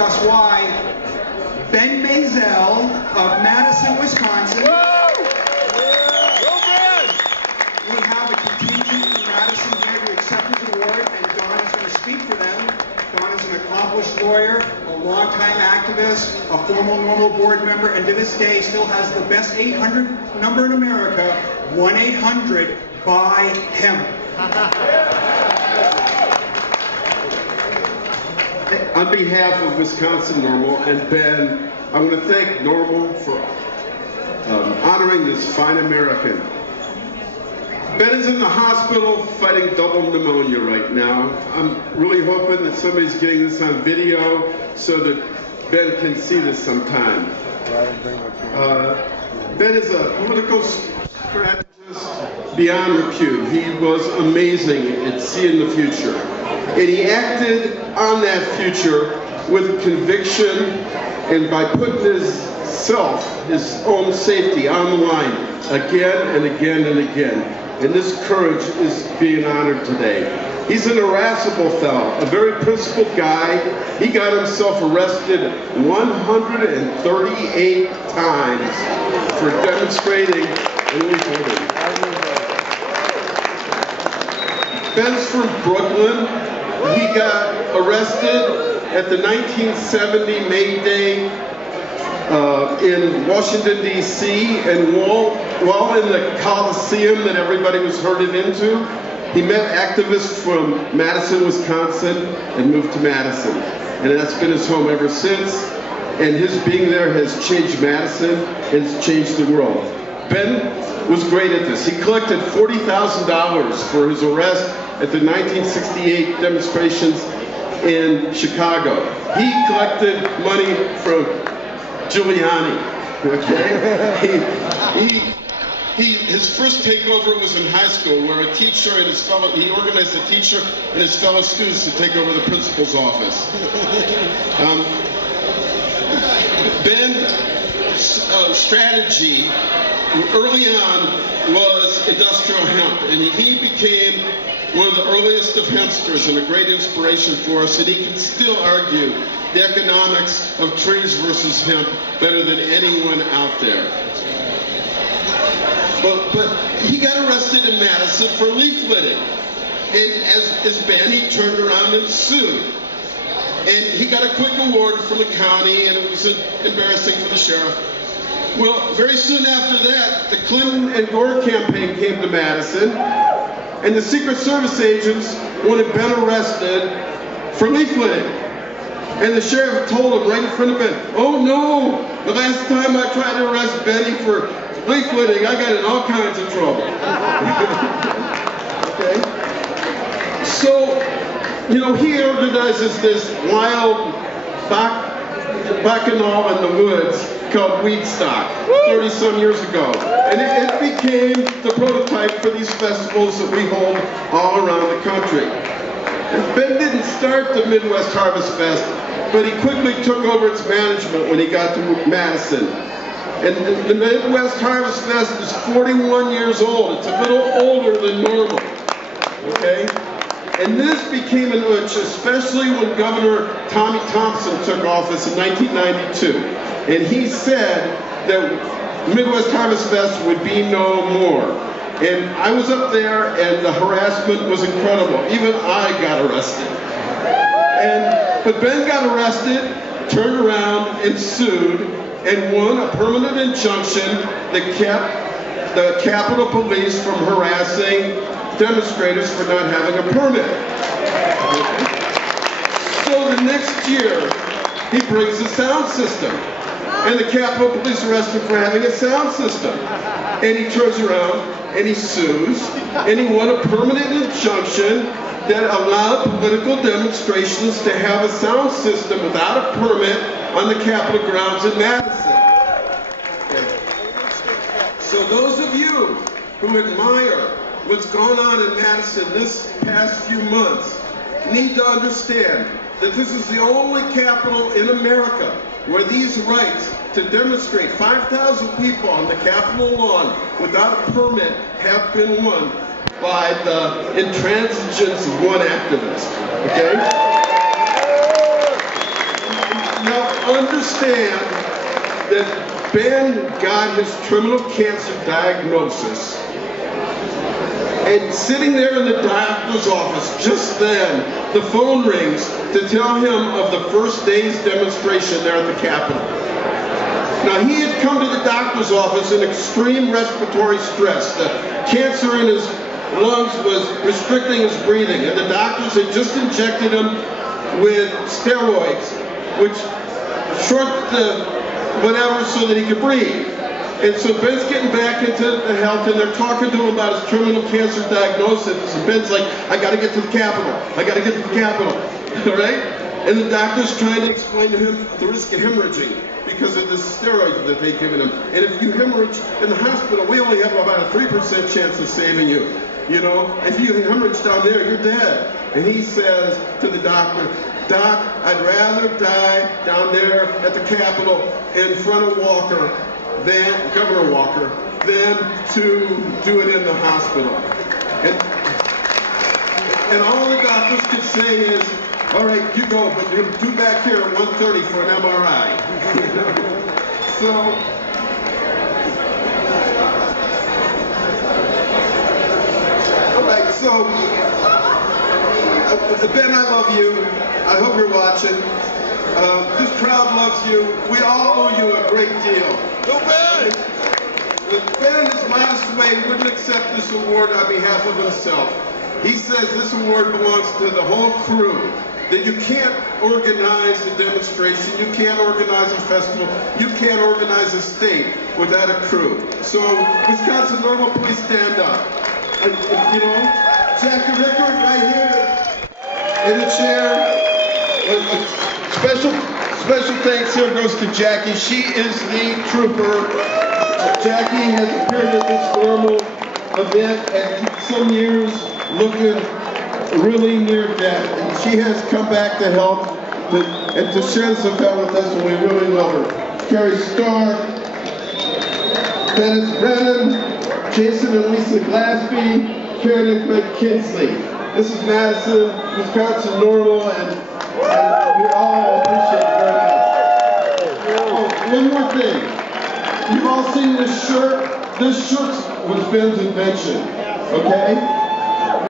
discuss why Ben Masel of Madison, Wisconsin. We have a contingent from Madison here to accept his award, and Don is going to speak for them. Don is an accomplished lawyer, a longtime activist, a former NORML board member, and to this day still has the best 800 number in America, 1-800-BUY-HEMP. On behalf of Wisconsin NORML and Ben, I want to thank NORML for honoring this fine American. Ben is in the hospital fighting double pneumonia right now. I'm really hoping that somebody's getting this on video so that Ben can see this sometime. Ben is a political strategist beyond repute. He was amazing at seeing the future. And he acted on that future with conviction and by putting his own safety on the line again and again and again. And this courage is being honored today. He's an irascible fellow, a very principled guy. He got himself arrested 138 times for demonstrating and leafleting. Ben's from Brooklyn. He got arrested at the 1970 May Day in Washington, D.C., and while in the Coliseum that everybody was herded into, he met activists from Madison, Wisconsin, and moved to Madison. And that's been his home ever since. And his being there has changed Madison and has changed the world. Ben was great at this. He collected $40,000 for his arrest at the 1968 demonstrations in Chicago. He collected money from Giuliani. Okay? His first takeover was in high school, where a teacher and he organized a teacher and his fellow students to take over the principal's office. Ben's strategy early on was industrial hemp, and he became one of the earliest of hempsters and a great inspiration for us, and he can still argue the economics of trees versus hemp better than anyone out there. But he got arrested in Madison for leafleting. And as Ben, he turned around and sued. And he got a quick award from the county, and it was embarrassing for the sheriff. Well, very soon after that, the Clinton and Gore campaign came to Madison, and the Secret Service agents wanted Ben arrested for leafleting. And the sheriff told him right in front of Ben, "Oh no, the last time I tried to arrest Benny for leafleting, I got in all kinds of trouble." Okay? So, he organizes this wild bacchanal in the woods called Weedstock 30-some years ago. And it became the prototype for these festivals that we hold all around the country. And Ben didn't start the Midwest Harvest Fest, but he quickly took over its management when he got to Madison. And the Midwest Harvest Fest is 41 years old. It's a little older than NORML. Okay? And this became an itch, especially when Governor Tommy Thompson took office in 1992. And he said that Midwest Harvest Fest would be no more. And I was up there, and the harassment was incredible. Even I got arrested. But Ben got arrested, turned around, and sued, and won a permanent injunction that kept the Capitol Police from harassing demonstrators for not having a permit. So the next year, he brings a sound system. And the Capitol Police arrest him for having a sound system. And he turns around and he sues, and he won a permanent injunction that allowed political demonstrations to have a sound system without a permit on the Capitol grounds in Madison. So those of you who admire what's gone on in Madison this past few months need to understand that this is the only capital in America where these rights to demonstrate 5,000 people on the Capitol lawn without a permit have been won by the intransigence of one activist. Okay? understand that Ben got his terminal cancer diagnosis, and sitting there in the doctor's office, just then, the phone rings to tell him of the first day's demonstration there at the Capitol. Now, he had come to the doctor's office in extreme respiratory stress. The cancer in his lungs was restricting his breathing, and the doctors had just injected him with steroids, which short the whatever so that he could breathe. And so Ben's getting back into the health, and they're talking to him about his terminal cancer diagnosis, and Ben's like, I gotta get to the Capitol. I gotta get to the Capitol, all right? And the doctor's trying to explain to him the risk of hemorrhaging because of the steroids that they've given him. And if you hemorrhage in the hospital, we only have about a 3% chance of saving you. You know, if you hemorrhage down there, you're dead. And he says to the doctor, Doc, I'd rather die down there at the Capitol in front of Governor Walker, than to do it in the hospital. And all the doctors could say is, all right, you go, but you're due back here at 1:30 for an MRI. So, all right, so, Ben, I love you. I hope you're watching. This crowd loves you. We all owe you a great deal. Go Ben! If Ben in his modest way wouldn't accept this award on behalf of himself. He says this award belongs to the whole crew. That you can't organize a demonstration, you can't organize a festival, you can't organize a state without a crew. So, Wisconsin NORML, please stand up. You know, Jackie Rickard right here in the chair. Special thanks here goes to Jackie. She is the trooper. Jackie has appeared at this NORML event at some years looking really near death. And she has come back to help and to share this event with us, and we really love her. Carrie Starr, Dennis Brennan, Jason and Lisa Glaspie, Karen and Greg Kinsley. This is Madison, Wisconsin NORML, and we all appreciate it very much. Oh, one more thing. You've all seen this shirt. This shirt was Ben's invention, okay?